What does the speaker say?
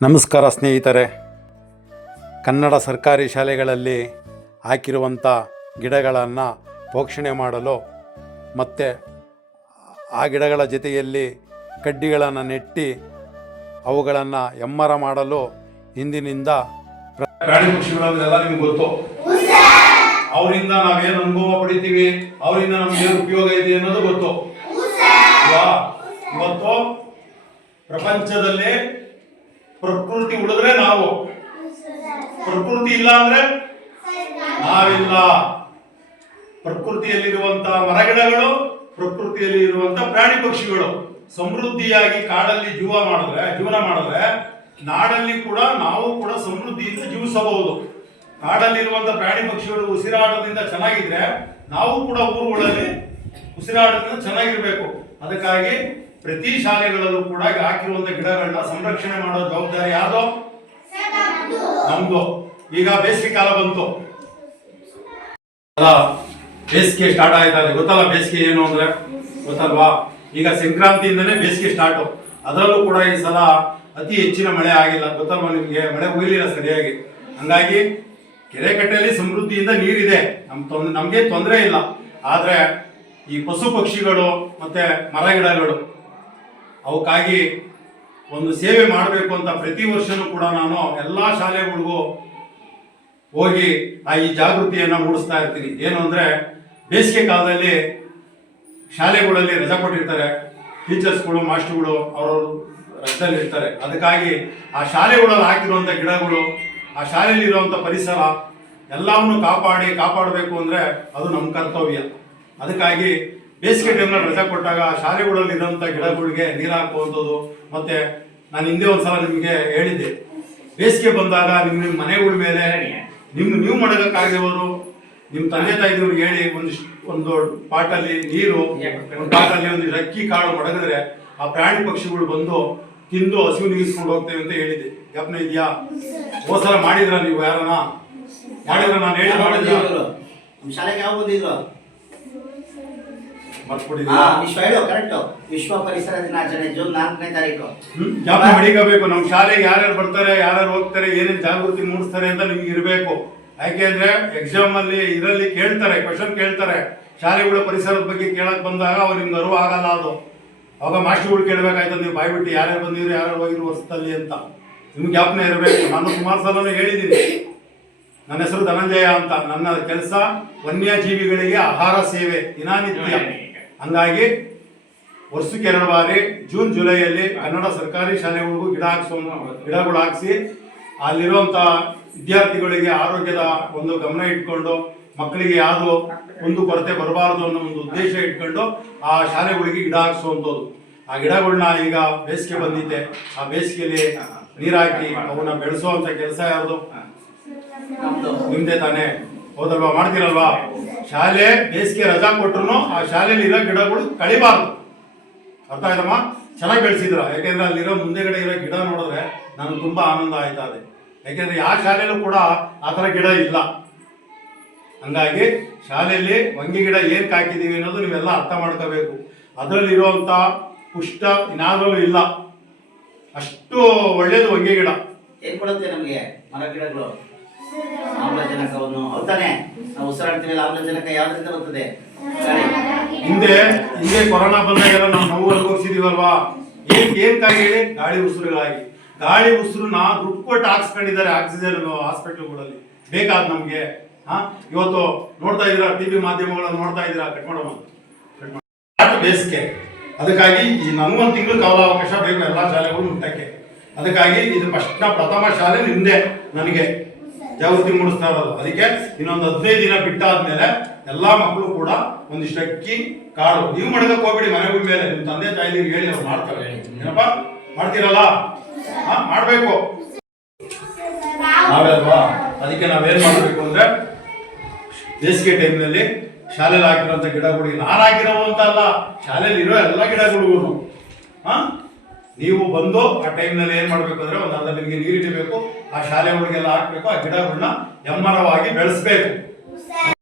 ನಮಸ್ಕಾರ ಸ್ನೇಹಿತರೆ. ಕನ್ನಡ ಸರ್ಕಾರಿ ಶಾಲೆಗಳಲ್ಲಿ ಹಾಕಿರುವಂಥ ಗಿಡಗಳನ್ನು ಪೋಷಣೆ ಮಾಡಲು ಮತ್ತು ಆ ಗಿಡಗಳ ಜೊತೆಯಲ್ಲಿ ಕಡ್ಡಿಗಳನ್ನು ನೆಟ್ಟಿ ಅವುಗಳನ್ನು ಎಮ್ಮರ ಮಾಡಲು ಹಿಂದಿನಿಂದ ಪ್ರಾಣಿ ಪಕ್ಷಿಗಳನ್ನೆಲ್ಲ ನಿಮ್ಗೆ ಗೊತ್ತು. ಅವರಿಂದ ನಾವೇನು ಅನುಭವ ಪಡಿತೀವಿ? ಅವರಿಂದ ನಮ್ಗೆ ಏನು ಉಪಯೋಗ ಇದೆ ಅನ್ನೋದು ಗೊತ್ತು? ಇವತ್ತು ಪ್ರಪಂಚದಲ್ಲಿ ಪ್ರಕೃತಿ ಉಳಿದ್ರೆ ನಾವು. ಪ್ರಕೃತಿ ಇಲ್ಲ ಅಂದ್ರೆ ನಾವಿಲ್ಲ. ಪ್ರಕೃತಿಯಲ್ಲಿರುವಂತಹ ಮರಗಿಡಗಳು ಪ್ರಕೃತಿಯಲ್ಲಿ ಇರುವಂತಹ ಪ್ರಾಣಿ ಪಕ್ಷಿಗಳು. ಸಮೃದ್ಧಿಯಾಗಿ ಕಾಡಲ್ಲಿ ಜೀವ ಮಾಡಿದ್ರೆ, ಜೀವನ ಮಾಡಿದ್ರೆ ನಾಡಲ್ಲಿ ಕೂಡ ನಾವು ಕೂಡ ಸಮೃದ್ಧಿಯಿಂದ ಜೀವಿಸಬಹುದು. ಕಾಡಲ್ಲಿರುವಂತಹ ಪ್ರಾಣಿ ಪಕ್ಷಿಗಳು ಉಸಿರಾಟದಿಂದ ಚೆನ್ನಾಗಿದ್ರೆ ನಾವು ಕೂಡ ಊರುಗಳಲ್ಲಿ ಉಸಿರಾಟದಿಂದ ಚೆನ್ನಾಗಿರ್ಬೇಕು. ಅದಕ್ಕಾಗಿ ಪ್ರತಿ ಶಾಲೆಗಳಲ್ಲೂ ಕೂಡ ಹಾಕಿರುವಂತ ಗಿಡಗಳನ್ನ ಸಂರಕ್ಷಣೆ ಮಾಡೋ ಜವಾಬ್ದಾರಿ ಯಾರ್ದು? ನಮ್ದು. ಈಗ ಬೇಸಿಗೆ ಕಾಲ ಬಂತು. ಬೇಸಿಗೆ ಸ್ಟಾರ್ಟ್ ಆಯ್ತಾ ಗೊತ್ತಲ್ಲ ಬೇಸಿಗೆ ಏನು ಅಂದ್ರೆ? ಗೊತ್ತಲ್ವಾ? ಈಗ ಸಂಕ್ರಾಂತಿಯಿಂದನೇ ಬೇಸಿಗೆ ಸ್ಟಾರ್ಟ್ ಅದರಲ್ಲೂ ಕೂಡ ಈ ಸಲ ಅತಿ ಹೆಚ್ಚಿನ ಮಳೆ ಆಗಿಲ್ಲ. ಗೊತ್ತಲ್ವಾ ನಿಮಗೆ? ಮಳೆ ಹೋಗ್ಲಿಲ್ಲ ಸರಿಯಾಗಿ. ಹಂಗಾಗಿ ಕೆರೆ ಕಟ್ಟೆಯಲ್ಲಿ ಸಮೃದ್ಧಿಯಿಂದ ನೀರಿದೆ. ನಮ್ ತೊಂದ್ರೆ ನಮಗೆ ತೊಂದರೆ ಇಲ್ಲ. ಆದ್ರೆ ಈ ಪಶು ಪಕ್ಷಿಗಳು ಮತ್ತೆ ಮರ ಗಿಡಗಳು ಅವಕ್ಕಾಗಿ ಒಂದು ಸೇವೆ ಮಾಡಬೇಕು ಅಂತ ಪ್ರತಿ ವರ್ಷನೂ ಕೂಡ ನಾನು ಎಲ್ಲ ಶಾಲೆಗಳಿಗೂ ಹೋಗಿ ಆ ಈ ಜಾಗೃತಿಯನ್ನು ಮೂಡಿಸ್ತಾ ಇರ್ತೀನಿ. ಏನು ಅಂದರೆ ಬೇಸಿಗೆ ಕಾಲದಲ್ಲಿ ಶಾಲೆಗಳಲ್ಲಿ ರಜೆ ಕೊಟ್ಟಿರ್ತಾರೆ. ಟೀಚರ್ಸ್ಗಳು, ಮಾಸ್ಟರ್ಗಳು ಅವರು ರಜದಲ್ಲಿ ಇರ್ತಾರೆ ಅದಕ್ಕಾಗಿ ಆ ಶಾಲೆಗಳಲ್ಲಿ ಹಾಕಿರುವಂಥ ಗಿಡಗಳು, ಆ ಶಾಲೆಯಲ್ಲಿ ಇರುವಂಥ ಪರಿಸರ ಎಲ್ಲವನ್ನು ಕಾಪಾಡಿ ಕಾಪಾಡಬೇಕು ಅಂದರೆ ಅದು ನಮ್ಮ ಕರ್ತವ್ಯ. ಅದಕ್ಕಾಗಿ ಬೇಸಿಗೆ ಟೈಮ್ನಲ್ಲಿ ರಜಾ ಕೊಟ್ಟಾಗ ಶಾಲೆಗಳಲ್ಲಿ ಇರೋಂಥ ಗಿಡಗಳಿಗೆ ನೀರು ಹಾಕುವಂಥದ್ದು ಮತ್ತೆ ನಾನು ಹಿಂದೆ ಒಂದ್ಸಲ ನಿಮಗೆ ಹೇಳಿದ್ದೆ. ಬೇಸಿಗೆ ಬಂದಾಗ ನಿಮ್ಮ ನಿಮ್ಮ ಮನೆಗಳ ಮೇಲೆ ನಿಮ್ಮ ನೀವು ಮಡಗಕ್ಕಾಗಿರೋರು ನಿಮ್ಮ ತಂದೆ ತಾಯಿದವ್ರಿಗೆ ಹೇಳಿ ಒಂದಿಷ್ಟು ಒಂದು ಪಾಟಲ್ಲಿ ನೀರು, ಒಂದು ಪಾಟಲ್ಲಿ ಒಂದು ಅಕ್ಕಿ ಕಾಳು ಮಡಗಿದ್ರೆ ಆ ಪ್ರಾಣಿ ಪಕ್ಷಿಗಳು ಬಂದು ತಿಂದು ಹಸಿವು ನೀಗಿಸ್ಕೊಂಡು ಹೋಗ್ತೇವೆ ಅಂತ ಹೇಳಿದ್ದೆ. ಜ್ಞಾಪನ ಇದೆಯಾ? ಹೋದ್ಸಲ ಮಾಡಿದ್ರ ನೀವು ಯಾರನ್ನ? ಮಾಡಿದ್ರ? ನಾನು ಹೇಳಿ ಮಾಡಿದ್ರು? ಶಾಲೆಗೆ ಯಾವ ಬಂದಿದ್ರು? ಹಾ ವಿಶ್ವ ಹೇಳು ಕರೆಕ್ಟ್ ವಿಶ್ವ ಪರಿಸರ ದಿನಾಚರಣೆ ಜೂನ್ ನಾಲ್ಕನೇ ತಾರೀಕು. ಮಡಿಕೋಬೇಕು ನಮ್ಮ ಶಾಲೆಗೆ ಯಾರ್ಯಾರು ಬರ್ತಾರೆ ಯಾರ್ಯಾರು ಹೋಗ್ತಾರೆ ಏನೇನು ಜಾಗೃತಿ ಮೂಡಿಸ್ತಾರೆ ಅಂತ ನಿಮ್ಗೆ ಇರಬೇಕು. ಯಾಕೆಂದ್ರೆ ಎಕ್ಸಾಮ್ ಅಲ್ಲಿ ಇದರಲ್ಲಿ ಕೇಳ್ತಾರೆ ಕ್ವಶನ್ ಕೇಳ್ತಾರೆ. ಶಾಲೆಗಳ ಪರಿಸರದ ಬಗ್ಗೆ ಕೇಳಕ್ ಬಂದಾಗ ಅವ್ರು ನಿಮ್ಗೆ ಅರಿವು ಆಗಲ್ಲ ಅದು. ಅವಾಗ ಮಾಸ್ಟರ್ಗಳು ಕೇಳಬೇಕಾಯ್ತು ನೀವು ಬಾಯ್ಬಿಟ್ಟು ಯಾರ್ಯಾರು ಬಂದಿದ್ರು ಯಾರ್ಯಾರು ಹೋಗಿದ್ರು ವರ್ಷದಲ್ಲಿ ಅಂತ. ನಿಮ್ಗೆ ಜ್ಞಾಪನ ಇರಬೇಕು. ನಾನು ಸುಮಾರು ಸಲ ಹೇಳಿದ್ದೀನಿ. ನನ್ನ ಹೆಸರು ಧನಂಜಯ ಅಂತ. ನನ್ನ ಕೆಲಸ ವನ್ಯಜೀವಿಗಳಿಗೆ ಆಹಾರ ಸೇವೆ ದಿನನಿತ್ಯ. ಹಂಗಾಗಿ ವರ್ಷಕ್ಕೆ ಎರಡು ಬಾರಿ ಜೂನ್, ಜುಲೈಯಲ್ಲಿ ಕನ್ನಡ ಸರ್ಕಾರಿ ಶಾಲೆಗಳಿಗೂ ಗಿಡ ಹಾಕ್ಸೋ ಗಿಡಗಳು ಹಾಕ್ಸಿ ಅಲ್ಲಿರುವಂಥ ವಿದ್ಯಾರ್ಥಿಗಳಿಗೆ ಆರೋಗ್ಯದ ಒಂದು ಗಮನ ಇಟ್ಕೊಂಡು ಮಕ್ಕಳಿಗೆ ಯಾವುದು ಒಂದು ಕೊರತೆ ಬರಬಾರದು ಅನ್ನೋ ಒಂದು ಉದ್ದೇಶ ಇಟ್ಕೊಂಡು ಆ ಶಾಲೆಗಳಿಗೆ ಗಿಡ ಹಾಕ್ಸುವಂಥದ್ದು. ಆ ಗಿಡಗಳನ್ನ ಈಗ ಬೇಸಿಗೆ ಬಂದಿದೆ. ಆ ಬೇಸಿಗೆಯಲ್ಲಿ ನೀರಾಕಿ ಅವನ್ನ ಬೆಳೆಸುವಂಥ ಕೆಲಸ ಯಾವುದು ನಿಮ್ದೆ ತಾನೇ. ಹೌದಲ್ವಾ, ಮಾಡ್ತೀರಲ್ವಾ? ಶಾಲೆ ಬೇಸಿಗೆ ರಜಾ ಕೊಟ್ರು ಆ ಶಾಲೆಯಲ್ಲಿ ಇರೋ ಗಿಡಗಳು ಕಳಿಬಾರ್ದು. ಅರ್ಥ ಆಯ್ತಮ್ಮ? ಚೆನ್ನಾಗಿ ಬೆಳೆಸಿದ್ರ ಯಾಕೆಂದ್ರೆ ಅಲ್ಲಿರೋ ಮುಂದೆಗಡೆ ಇರೋ ಗಿಡ ನೋಡಿದ್ರೆ ನನಗೆ ತುಂಬಾ ಆನಂದ ಆಯ್ತಾ ಇದೆ. ಯಾಕೆಂದ್ರೆ ಯಾವ ಶಾಲೆಯಲ್ಲೂ ಕೂಡ ಆ ಥರ ಗಿಡ ಇಲ್ಲ. ಹಂಗಾಗಿ ಶಾಲೆಯಲ್ಲಿ ವಂಗಿ ಗಿಡ ಏನ್ ಹಾಕಿದ್ದೀವಿ ಅನ್ನೋದು ನೀವೆಲ್ಲ ಅರ್ಥ ಮಾಡ್ಕೋಬೇಕು. ಅದರಲ್ಲಿ ಇರುವಂತ ಪುಷ್ಟ ಇನ್ನಾದ್ರೂ ಇಲ್ಲ. ಅಷ್ಟು ಒಳ್ಳೇದು ಹೊಂಗೆ ಗಿಡ. ಏನ್ ಕೊಡುತ್ತೆ ನಮಗೆ ಮರ ಗಿಡಗಳು? ಆಮ್ಲಜನಕವನ್ನು, ಹೌದಾನೆ? ನಾವು ಉಸಿರಾಡ್ತೀವಲ್ಲ, ಆಮ್ಲಜನಕ ಯಾವ್ದ್ರಿಂದ ಬರ್ತದೆ? ಹಿಂದೆ ಹಿಂದೆ ಕೊರೋನಾ ಬಂದಾಗ ನಾವು ನೋವು ಅನುಭವಿಸಿದೀವಲ್ವಾ ಏನ್ ಏನ್ ಕಾಯಿ ಹೇಳಿ ಗಾಳಿ ಉಸಿರುಗಳಾಗಿ. ಗಾಳಿ ಉಸಿರನ್ನ ದುಡ್ಡು ಕೊಟ್ಟು ಹಾಕ್ಸ್ಕೊಂಡಿದ್ದಾರೆ ಆಕ್ಸಿಜನ್ ಹಾಸ್ಪಿಟಲ್ಗಳಲ್ಲಿ. ಬೇಕಾದ್ ನಮ್ಗೆ. ಹಾ? ಇವತ್ತು ನೋಡ್ತಾ ಇದೀರಾ ಟಿವಿ ಮಾಧ್ಯಮಗಳನ್ನು ನೋಡ್ತಾ ಇದೀರಾ ಕಟ್ ಮಾಡೋಣ. ಬೇಸಿಗೆ. ಅದಕ್ಕಾಗಿ ಈ ನಮಗೊಂದು ತಿಂಗಳು ಕಾಲಾವಕಾಶ ಬೇಕು ಎಲ್ಲಾ ಶಾಲೆಗಳು ಮುಟ್ಟಕ್ಕೆ ಅದಕ್ಕಾಗಿ ಇದು ಫಸ್ಟ್ ಪ್ರಥಮ ಶಾಲೆ ಹಿಂದೆ ನನಗೆ. ಜಾಗೃತಿ ಮೂಡಿಸ್ತಾ ಇರೋದು ಅದಕ್ಕೆ ಇನ್ನೊಂದು ಹದಿನೈದು ದಿನ ಬಿಟ್ಟಾದ್ಮೇಲೆ ಎಲ್ಲಾ ಮಕ್ಕಳು ಕೂಡ ಒಂದಿಷ್ಟು ಅಕ್ಕಿ, ಕಾಳು, ನೀವು ಮಡಗಕ್ ಹೋಗ್ಬಿಡಿ ಮನೆ ಮೇಲೆ ನಿಮ್ ತಂದೆ, ತಾಯಿ ಹೇಳಿ ಅವ್ರು ಮಾಡ್ತಾರೆ. ಏನಪ್ಪ? ಮಾಡ್ತೀರಲ್ಲ? ಮಾಡ್ಬೇಕು. ನಾವಲ್ವಾ? ಅದಕ್ಕೆ ನಾವೇನ್ ಮಾಡ್ಬೇಕು ಅಂದ್ರೆ, ಬೇಸಿಗೆ ಟೈಮ್ನಲ್ಲಿ ಶಾಲೆಯಲ್ಲಿ ಹಾಕಿರುವಂತ ಗಿಡಗಳಿಗೆ ನಾನು ಹಾಕಿರೋ ಅಂತ ಅಲ್ಲ, ಶಾಲೆಯಲ್ಲಿ ಇರೋ ಎಲ್ಲ ಗಿಡಗಳಿಗೂ ಹಾ? ನೀವು ಬಂದು ಆ ಟೈಮ್ನಲ್ಲಿ ಏನು ಮಾಡಬೇಕು ಅಂದ್ರೆ ಒಂದು ಅರ್ಧ ನಿಮಗೆ ನೀರು ಆ ಆ ಶಾಲೆಗಳಿಗೆಲ್ಲ ಹಾಕ್ಬೇಕು, ಆ ಗಿಡಗಳನ್ನ ಎಮ್ಮರವಾಗಿ ಬೆಳೆಸ್ಬೇಕು.